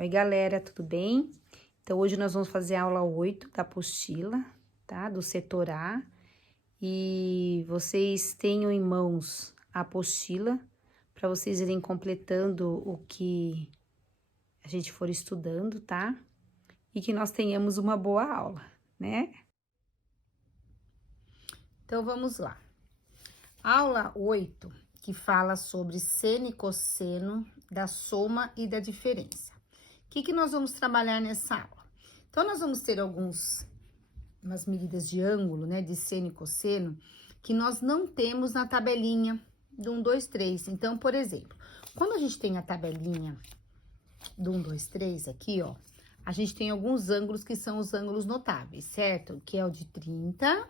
Oi, galera, tudo bem? Então, hoje nós vamos fazer a aula 8 da apostila, tá? Do setor A. E vocês tenham em mãos a apostila para vocês irem completando o que a gente for estudando, tá? E que nós tenhamos uma boa aula, né? Então, vamos lá. Aula 8, que fala sobre seno e cosseno da soma e da diferença. O que nós vamos trabalhar nessa aula? Então, nós vamos ter umas medidas de ângulo, né, de seno e cosseno, que nós não temos na tabelinha do 1, 2, 3. Então, por exemplo, quando a gente tem a tabelinha do 1, 2, 3 aqui, ó, a gente tem alguns ângulos que são os ângulos notáveis, certo? Que é o de 30,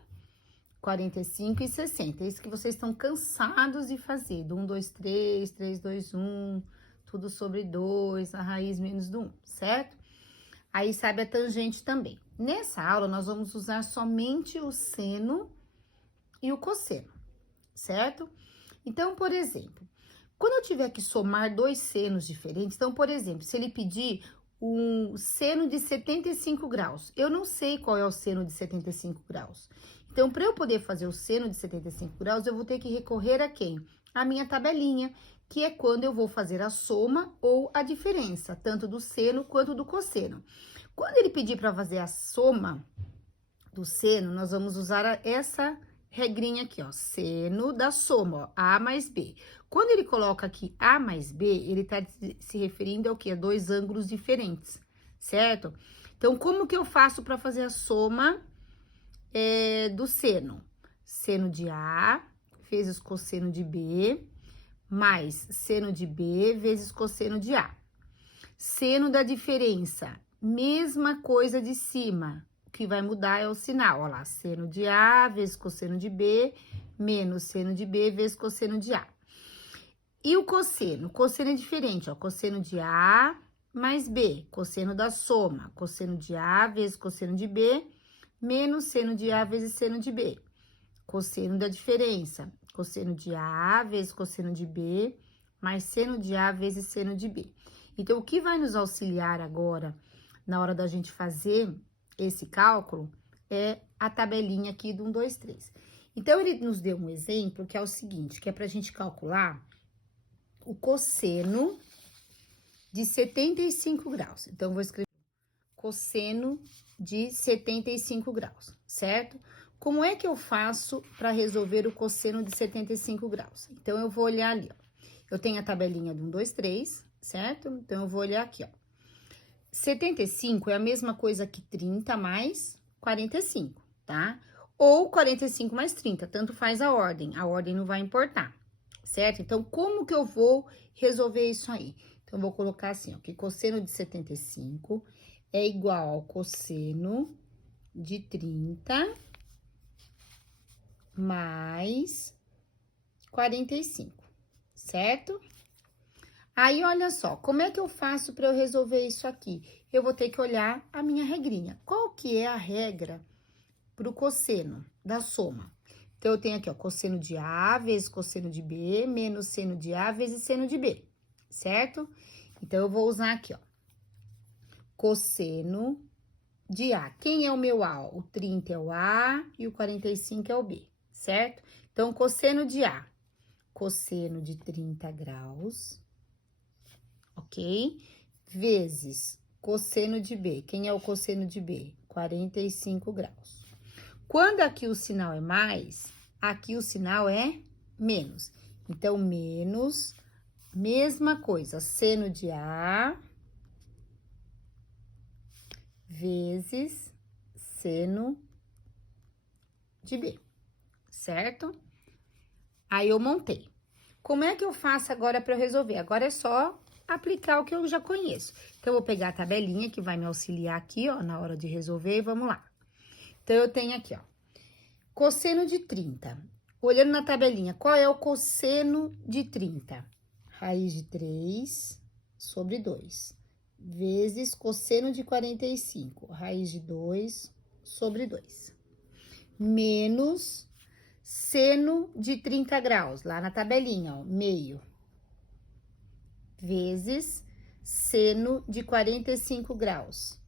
45 e 60. É isso que vocês estão cansados de fazer, do 1, 2, 3, 3, 2, 1, tudo sobre 2, a raiz menos do 1, certo? Aí, sabe a tangente também. Nessa aula, nós vamos usar somente o seno e o cosseno, certo? Então, por exemplo, quando eu tiver que somar dois senos diferentes, então, por exemplo, se ele pedir um seno de 75 graus, eu não sei qual é o seno de 75 graus. Então, para eu poder fazer o seno de 75 graus, eu vou ter que recorrer a quem? A minha tabelinha, que é quando eu vou fazer a soma ou a diferença, tanto do seno quanto do cosseno. Quando ele pedir para fazer a soma do seno, nós vamos usar essa regrinha aqui, ó, seno da soma, ó, A mais B. Quando ele coloca aqui A mais B, ele tá se referindo ao quê? A dois ângulos diferentes, certo? Então, como que eu faço para fazer a soma do seno? Seno de A vezes cosseno de B, mais seno de B vezes cosseno de A. Seno da diferença, mesma coisa de cima. O que vai mudar é o sinal, ó lá, seno de A vezes cosseno de B, menos seno de B vezes cosseno de A. E o cosseno? Cosseno é diferente, ó, cosseno de A mais B, cosseno da soma, cosseno de A vezes cosseno de B, menos seno de A vezes seno de B. Cosseno da diferença, cosseno de A vezes cosseno de B, mais seno de A vezes seno de B. Então, o que vai nos auxiliar agora, na hora da gente fazer esse cálculo, é a tabelinha aqui do 1, 2, 3. Então, ele nos deu um exemplo que é o seguinte, que é pra gente calcular o cosseno de 75 graus. Então, eu vou escrever cosseno de 75 graus, certo? Como é que eu faço para resolver o cosseno de 75 graus? Então, eu vou olhar ali, ó. Eu tenho a tabelinha do 1, 2, 3, certo? Então, eu vou olhar aqui, ó. 75 é a mesma coisa que 30 mais 45, tá? Ou 45 mais 30, tanto faz a ordem não vai importar, certo? Então, como que eu vou resolver isso aí? Então, eu vou colocar assim, ó, que cosseno de 75 é igual ao cosseno de 30 mais 45, certo? Aí, olha só, como é que eu faço para eu resolver isso aqui? Eu vou ter que olhar a minha regrinha. Qual que é a regra para o cosseno da soma? Então, eu tenho aqui, ó, cosseno de A vezes cosseno de B, menos seno de A vezes seno de B, certo? Então, eu vou usar aqui, ó, cosseno de A. Quem é o meu A? O 30 é o A e o 45 é o B, certo? Então, cosseno de A, cosseno de 30 graus, ok? Vezes cosseno de B. Quem é o cosseno de B? 45 graus. Quando aqui o sinal é mais, aqui o sinal é menos. Então, menos, mesma coisa, seno de A vezes seno de B, certo? Aí, eu montei. Como é que eu faço agora para eu resolver? Agora é só aplicar o que eu já conheço. Então, eu vou pegar a tabelinha que vai me auxiliar aqui, ó, na hora de resolver, e vamos lá. Então, eu tenho aqui, ó, cosseno de 30. Olhando na tabelinha, qual é o cosseno de 30? Raiz de 3 sobre 2, vezes cosseno de 45, raiz de 2 sobre 2, menos seno de 30 graus, lá na tabelinha, ó, meio, vezes seno de 45 graus.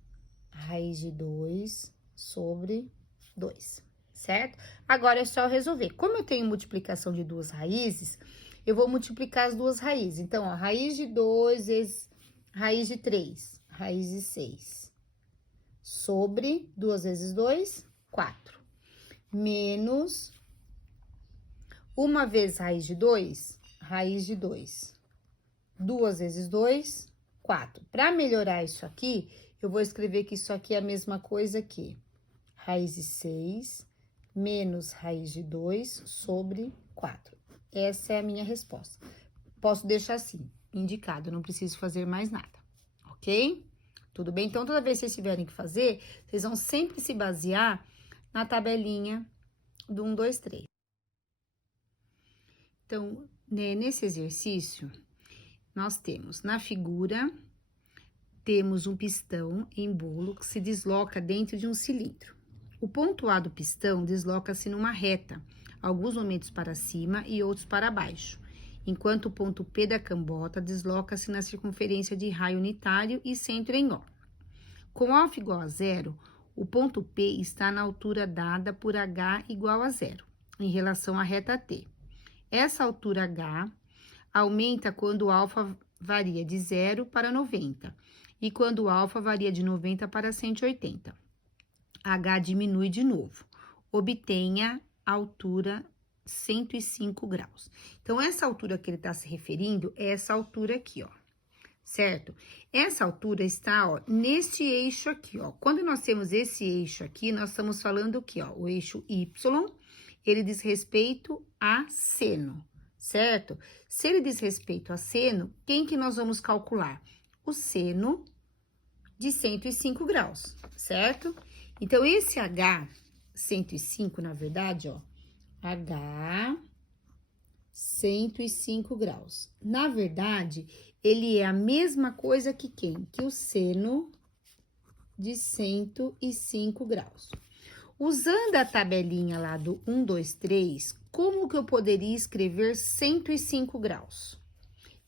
Raiz de 2 sobre 2, certo? Agora é só resolver. Como eu tenho multiplicação de duas raízes, eu vou multiplicar as duas raízes. Então, ó, raiz de 2 vezes raiz de 3, raiz de 6, sobre 2 vezes 2, 4, menos 1 vezes raiz de 2, raiz de 2. 2 vezes 2, 4. Para melhorar isso aqui, eu vou escrever que isso aqui é a mesma coisa que raiz de 6 menos raiz de 2 sobre 4. Essa é a minha resposta. Posso deixar assim, indicado, não preciso fazer mais nada, ok? Tudo bem? Então, toda vez que vocês tiverem que fazer, vocês vão sempre se basear na tabelinha do 1, 2, 3. Então, né, nesse exercício, nós temos na figura, temos um pistão em bolo que se desloca dentro de um cilindro. O ponto A do pistão desloca-se numa reta, alguns momentos para cima e outros para baixo, enquanto o ponto P da cambota desloca-se na circunferência de raio unitário e centro em O. Com alfa igual a zero, o ponto P está na altura dada por H igual a zero, em relação à reta T. Essa altura H aumenta quando o alfa varia de 0 para 90 e quando o alfa varia de 90 para 180. H diminui de novo. Obtenha a altura 105 graus. Então, essa altura que ele está se referindo é essa altura aqui, ó. Certo? Essa altura está, ó, neste eixo aqui, ó. Quando nós temos esse eixo aqui, nós estamos falando aqui, ó, o eixo Y, ele diz respeito a seno, certo? Se ele diz respeito a seno, quem que nós vamos calcular? O seno de 105 graus, certo? Então, esse H 105, na verdade, ó, H 105 graus. Na verdade, ele é a mesma coisa que quem? Que o seno de 105 graus. Usando a tabelinha lá do 1, 2, 3, como que eu poderia escrever 105 graus?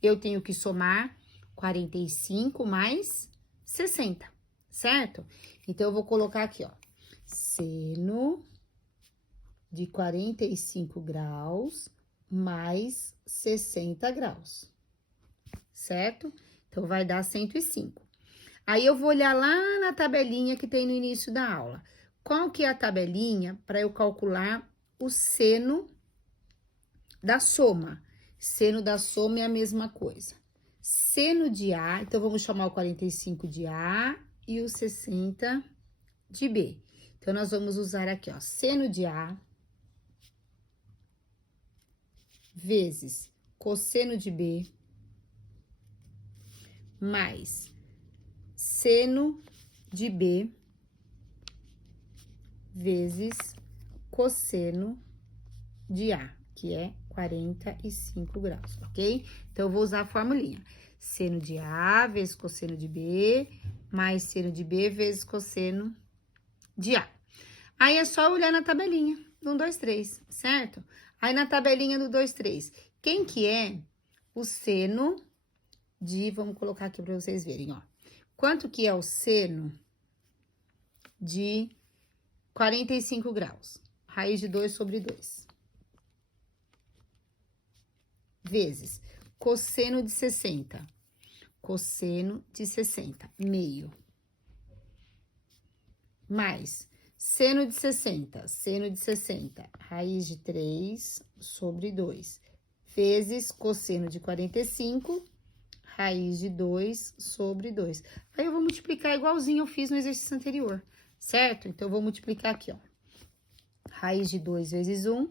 Eu tenho que somar 45 mais 60, certo? Então, eu vou colocar aqui, ó, seno de 45 graus mais 60 graus, certo? Então, vai dar 105. Aí, eu vou olhar lá na tabelinha que tem no início da aula. Qual que é a tabelinha para eu calcular o seno da soma? Seno da soma é a mesma coisa. Seno de A, então, vamos chamar o 45 de A e o 60 de B. Então, nós vamos usar aqui, ó, seno de A vezes cosseno de B mais seno de B vezes cosseno de A, que é 45 graus, ok? Então, eu vou usar a formulinha. Seno de A vezes cosseno de B, mais seno de B vezes cosseno de A. Aí, é só olhar na tabelinha do 1, 2, 3, certo? Aí, na tabelinha do 2, 3, quem que é o seno de... Vamos colocar aqui para vocês verem, ó. Quanto que é o seno de 45 graus? Raiz de 2 sobre 2. Vezes cosseno de 60. Cosseno de 60, meio. Mais seno de 60. Seno de 60, raiz de 3 sobre 2. Vezes cosseno de 45, raiz de 2 sobre 2. Aí, eu vou multiplicar igualzinho eu fiz no exercício anterior, certo? Então, eu vou multiplicar aqui, ó. Raiz de 2 vezes 1,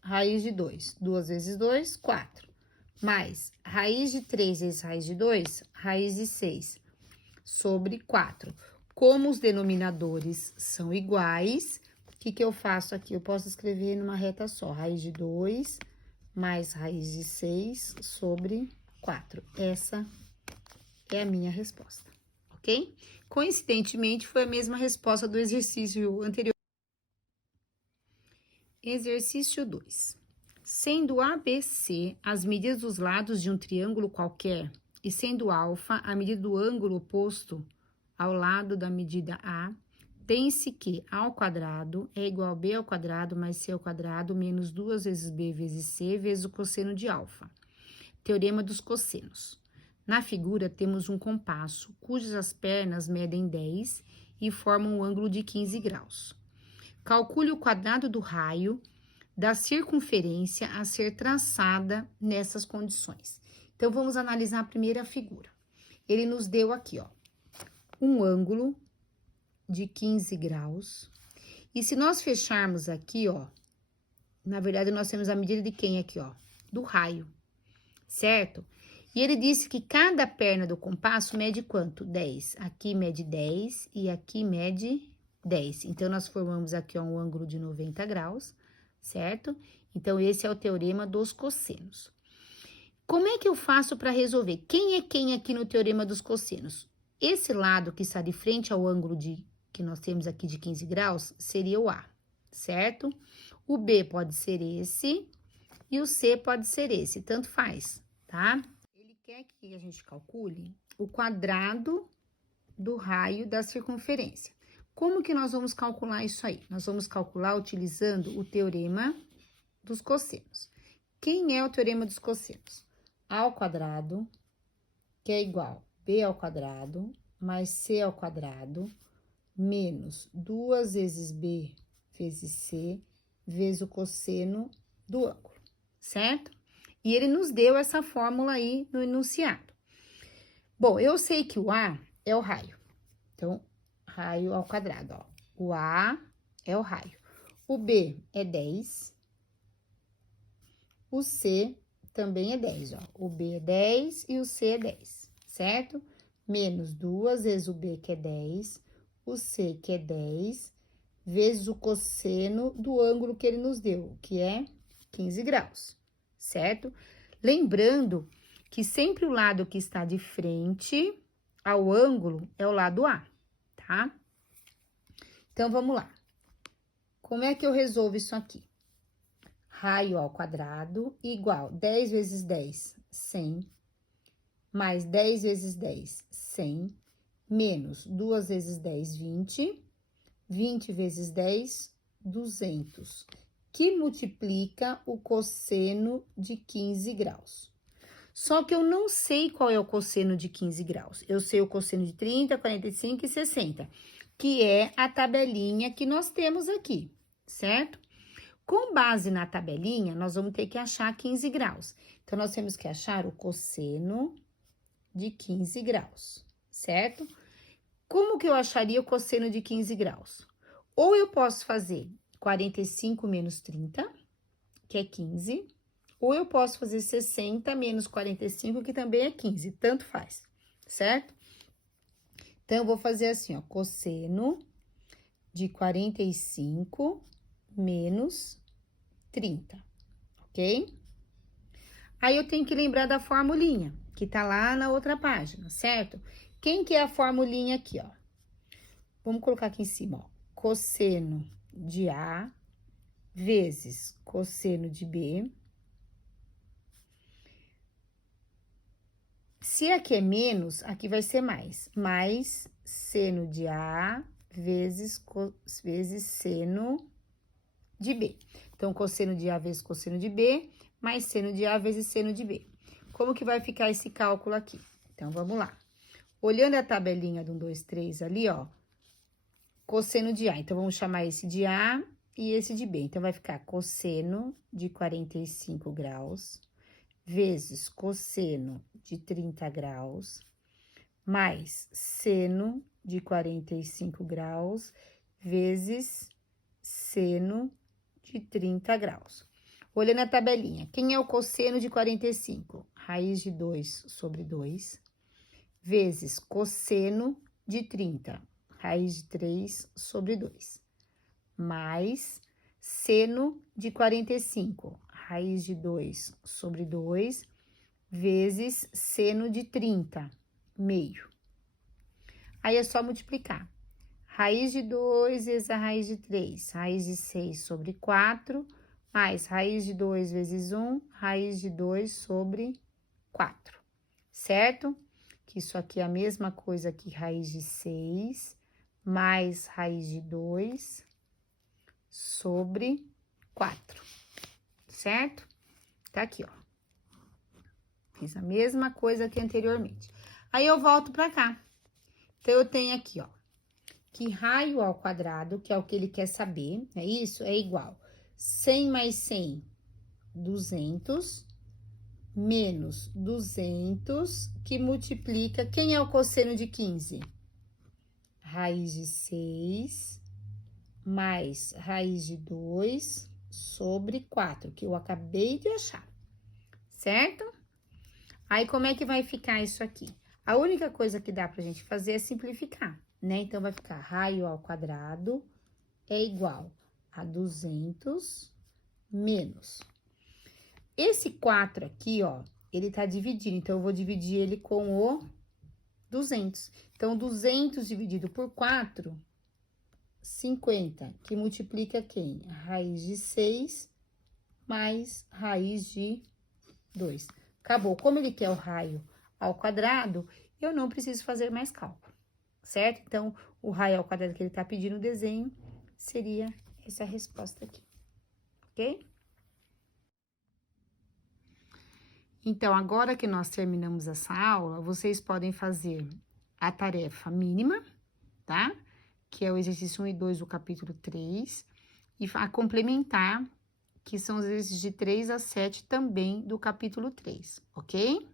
raiz de 2. 2 vezes 2, 4. Mais raiz de 3 vezes raiz de 2, raiz de 6 sobre 4. Como os denominadores são iguais, o que que eu faço aqui? Eu posso escrever numa reta só. Raiz de 2 mais raiz de 6 sobre 4. Essa é a minha resposta, ok? Coincidentemente, foi a mesma resposta do exercício anterior. Exercício 2. Sendo ABC as medidas dos lados de um triângulo qualquer, e sendo alfa a medida do ângulo oposto ao lado da medida A, tem-se que A ao quadrado é igual a B ao quadrado mais C ao quadrado menos 2 vezes B vezes C vezes o cosseno de alfa. Teorema dos cossenos. Na figura, temos um compasso, cujas pernas medem 10 e formam um ângulo de 15 graus. Calcule o quadrado do raio da circunferência a ser traçada nessas condições. Então, vamos analisar a primeira figura. Ele nos deu aqui, ó, um ângulo de 15 graus. E se nós fecharmos aqui, ó, na verdade, nós temos a medida de quem aqui, ó? Do raio, certo? E ele disse que cada perna do compasso mede quanto? 10. Aqui mede 10 e aqui mede 10. Então, nós formamos aqui, ó, um ângulo de 90 graus, certo? Então, esse é o teorema dos cossenos. Como é que eu faço para resolver? Quem é quem aqui no teorema dos cossenos? Esse lado que está de frente ao ângulo que nós temos aqui de 15 graus seria o A, certo? O B pode ser esse e o C pode ser esse, tanto faz, tá? Ele quer que a gente calcule o quadrado do raio da circunferência. Como que nós vamos calcular isso aí? Nós vamos calcular utilizando o teorema dos cossenos. Quem é o teorema dos cossenos? A ao quadrado, que é igual a B ao quadrado, mais C ao quadrado, menos 2 vezes B vezes C, vezes o cosseno do ângulo, certo? E ele nos deu essa fórmula aí no enunciado. Bom, eu sei que o A é o raio. Então, raio ao quadrado, ó. O A é o raio. O B é 10. O C também é 10, ó. O B é 10 e o C é 10, certo? Menos 2 vezes o B, que é 10, o C, que é 10, vezes o cosseno do ângulo que ele nos deu, que é 15 graus, certo? Lembrando que sempre o lado que está de frente ao ângulo é o lado A, tá? Então, vamos lá. Como é que eu resolvo isso aqui? Raio ao quadrado igual 10 vezes 10, 100, mais 10 vezes 10, 100, menos 2 vezes 10, 20, 20 vezes 10, 200, que multiplica o cosseno de 15 graus. Só que eu não sei qual é o cosseno de 15 graus. Eu sei o cosseno de 30, 45 e 60, que é a tabelinha que nós temos aqui, certo? Com base na tabelinha, nós vamos ter que achar 15 graus. Então, nós temos que achar o cosseno de 15 graus, certo? Como que eu acharia o cosseno de 15 graus? Ou eu posso fazer 45 menos 30, que é 15, ou eu posso fazer 60 menos 45, que também é 15, tanto faz, certo? Então, eu vou fazer assim, ó, cosseno de 45 menos 30, ok? Aí, eu tenho que lembrar da formulinha, que tá lá na outra página, certo? Quem que é a formulinha aqui, ó? Vamos colocar aqui em cima, ó. Cosseno de A vezes cosseno de B. Se aqui é menos, aqui vai ser mais. Mais seno de A vezes seno de B. Então, cosseno de A vezes cosseno de B, mais seno de A vezes seno de B. Como que vai ficar esse cálculo aqui? Então, vamos lá. Olhando a tabelinha do 1, 2, 3 ali, ó, cosseno de A. Então, vamos chamar esse de A e esse de B. Então, vai ficar cosseno de 45 graus vezes cosseno de 30 graus, mais seno de 45 graus vezes seno de 30 graus. Olhando a tabelinha, quem é o cosseno de 45? Raiz de 2 sobre 2, vezes cosseno de 30, raiz de 3 sobre 2, mais seno de 45, raiz de 2 sobre 2, vezes seno de 30, meio. Aí, é só multiplicar. Raiz de 2 vezes a raiz de 3, raiz de 6 sobre 4, mais raiz de 2 vezes 1, raiz de 2 sobre 4. certo? Que isso aqui é a mesma coisa que raiz de 6 mais raiz de 2 sobre 4, certo? Tá aqui, ó. Fiz a mesma coisa que anteriormente. Aí, eu volto pra cá. Então, eu tenho aqui, ó, que raio ao quadrado, que é o que ele quer saber, é isso? É igual 100 mais 100, 200, menos 200, que multiplica... Quem é o cosseno de 15? Raiz de 6 mais raiz de 2 sobre 4, que eu acabei de achar, certo? Aí, como é que vai ficar isso aqui? A única coisa que dá pra gente fazer é simplificar, né? Então, vai ficar raio ao quadrado é igual a 200 menos. Esse 4 aqui, ó, ele tá dividindo, então, eu vou dividir ele com o 200. Então, 200 dividido por 4, 50, que multiplica quem? Raiz de 6 mais raiz de 2. Acabou. Como ele quer o raio ao quadrado, eu não preciso fazer mais cálculo, certo? Então, o raio ao quadrado que ele tá pedindo no desenho seria essa resposta aqui, ok? Então, agora que nós terminamos essa aula, vocês podem fazer a tarefa mínima, tá? Que é o exercício 1 e 2 do capítulo 3, e a complementar, que são os exercícios de 3 a 7 também do capítulo 3, ok?